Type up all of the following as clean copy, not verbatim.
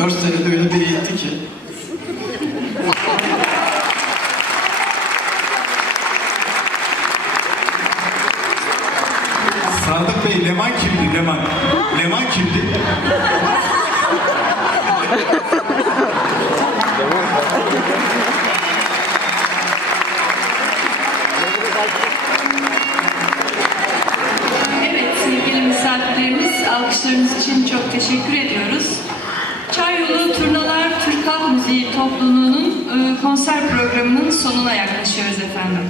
4 senede öyle bir eğitti ki. Sadık Bey, Leman kimdi? Leman. Leman kimdi? Evet sevgili misafirlerimiz, alkışlarınız için çok teşekkür ediyoruz. Çayyolu Turnalar Türk Halk Müziği Topluluğu'nun konser programının sonuna yaklaşıyoruz efendim.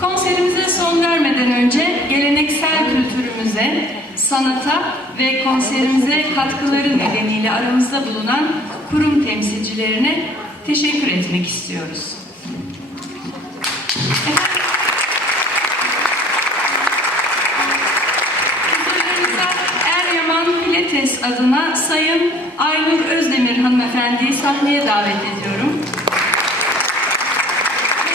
Konserimize son vermeden önce geleneksel kültürümüze, sanata ve konserimize katkıları nedeniyle aramızda bulunan kurum temsilcilerine teşekkür etmek istiyoruz. Eryaman Pilates adına Sayın Aynur Özdemir hanımefendiyi sahneye davet ediyorum.